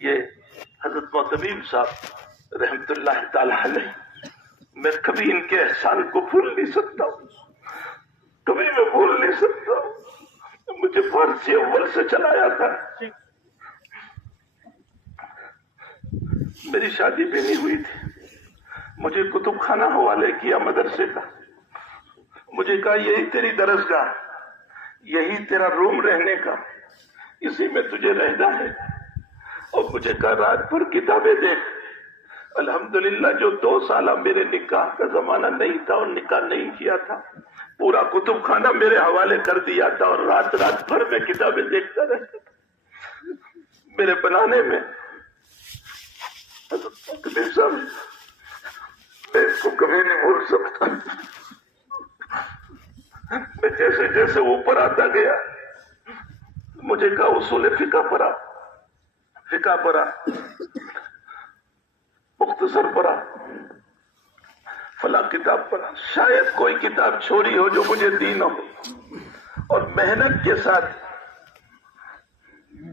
یہ حضرت محتمیم صاحب رحمت اللہ تعالی علیہ، میں کبھی ان کے احسان کو بھول نہیں سکتا ہوں، کبھی میں بھول نہیں سکتا ہوں۔ مجھے فارسی اول سے چلایا تھا، میری شادی بھی نہیں ہوئی تھی، مجھے کتب خانہ حوالے کیا مدرسے کا، مجھے کہا یہی تیری درسگاہ، یہی تیرا روم رہنے کا، اسی میں تجھے رہنا ہے، اور مجھے کہا رات بھر کتابیں دیکھ۔ الحمدللہ جو 2 سالہ میرے نکاح کا زمانہ نہیں تھا اور نکاح نہیں کیا تھا، پورا کتب خانہ میرے حوالے کر دیا تھا، اور رات رات بھر میں کتابیں دیکھتا رہتا تھا میرے بنانے میں۔ میں اس کو کبھی نہیں بھول سکتا۔ میں جیسے جیسے اوپر آتا گیا، مجھے کہا اصول فقہ پڑھا، فقہ پڑھا، مختصر پڑھا، فلاں کتاب پڑھا، شاید کوئی کتاب چھوڑی ہو جو مجھے دی نہ ہو۔ اور محنت کے ساتھ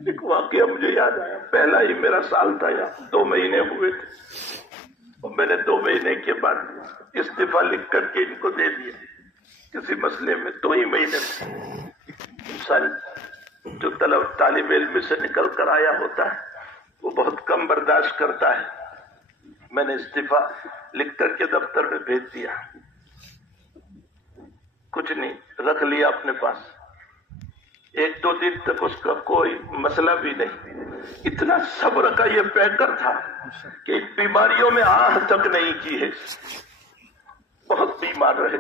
ایک واقعہ مجھے یاد آیا، پہلا ہی میرا سال تھا، یہاں 2 مہینے ہوئے تھے، اور میں نے 2 مہینے کے بعد استعفیٰ لکھ کر کے ان کو دے دیا کسی مسئلے میں۔ 2 ہی مہینے میں انسان جو طالب علم سے نکل کر آیا ہوتا ہے وہ بہت کم برداشت کرتا ہے۔ میں نے استعفیٰ لکھ کر کے دفتر میں بھیج دیا، کچھ نہیں، رکھ لیا اپنے پاس۔ 1-2 دن تک اس کا کوئی مسئلہ بھی نہیں، اتنا صبر کا یہ پیکر تھا کہ بیماریوں میں آہ تک نہیں کی ہے، بہت بیمار رہے،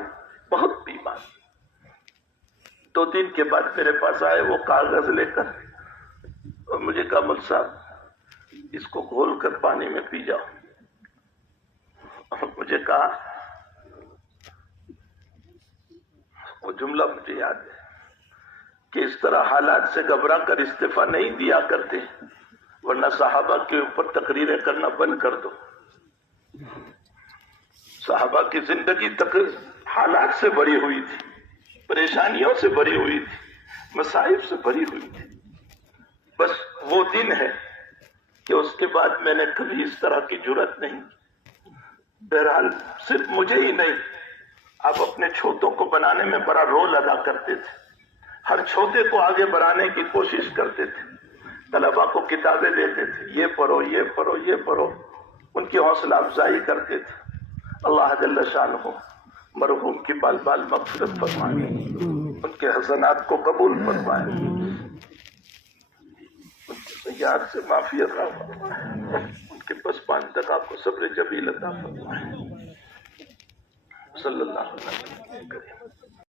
بہت بیمار۔ 2 دن کے بعد میرے پاس آئے وہ کاغذ لے کر، اور مجھے کہا مل صاحب اس کو گھول کر پانی میں پی جاؤ۔ اور مجھے کہا، وہ جملہ مجھے یاد ہے کہ اس طرح حالات سے گھبرا کر استعفیٰ نہیں دیا کرتے، ورنہ صحابہ کے اوپر تقریریں کرنا بند کر دو۔ صحابہ کی زندگی حالات سے بھری ہوئی تھی، پریشانیوں سے بھری ہوئی تھی، مصائب سے بھری ہوئی تھی۔ بس وہ دن ہے کہ اس کے بعد میں نے کبھی اس طرح کی جرأت نہیں کی۔ بہرحال صرف مجھے ہی نہیں، آپ اپنے چھوٹوں کو بنانے میں بڑا رول ادا کرتے تھے، ہر چھوٹے کو آگے بڑھانے کی کوشش کرتے تھے، طلباء کو کتابیں دیتے تھے، یہ پڑھو یہ پڑھو یہ پڑھو، ان کی حوصلہ افزائی کرتے تھے۔ اللہ جل شانہ مرحوم کی بال بال مغفرت فرمائے، ان کے حسنات کو قبول فرمائے، ان کے سیئات سے معافی عطا فرمائے، ان کے پسماندگان کو صبر جمیل عطا فرمائے۔ صلی اللہ علیہ وسلم۔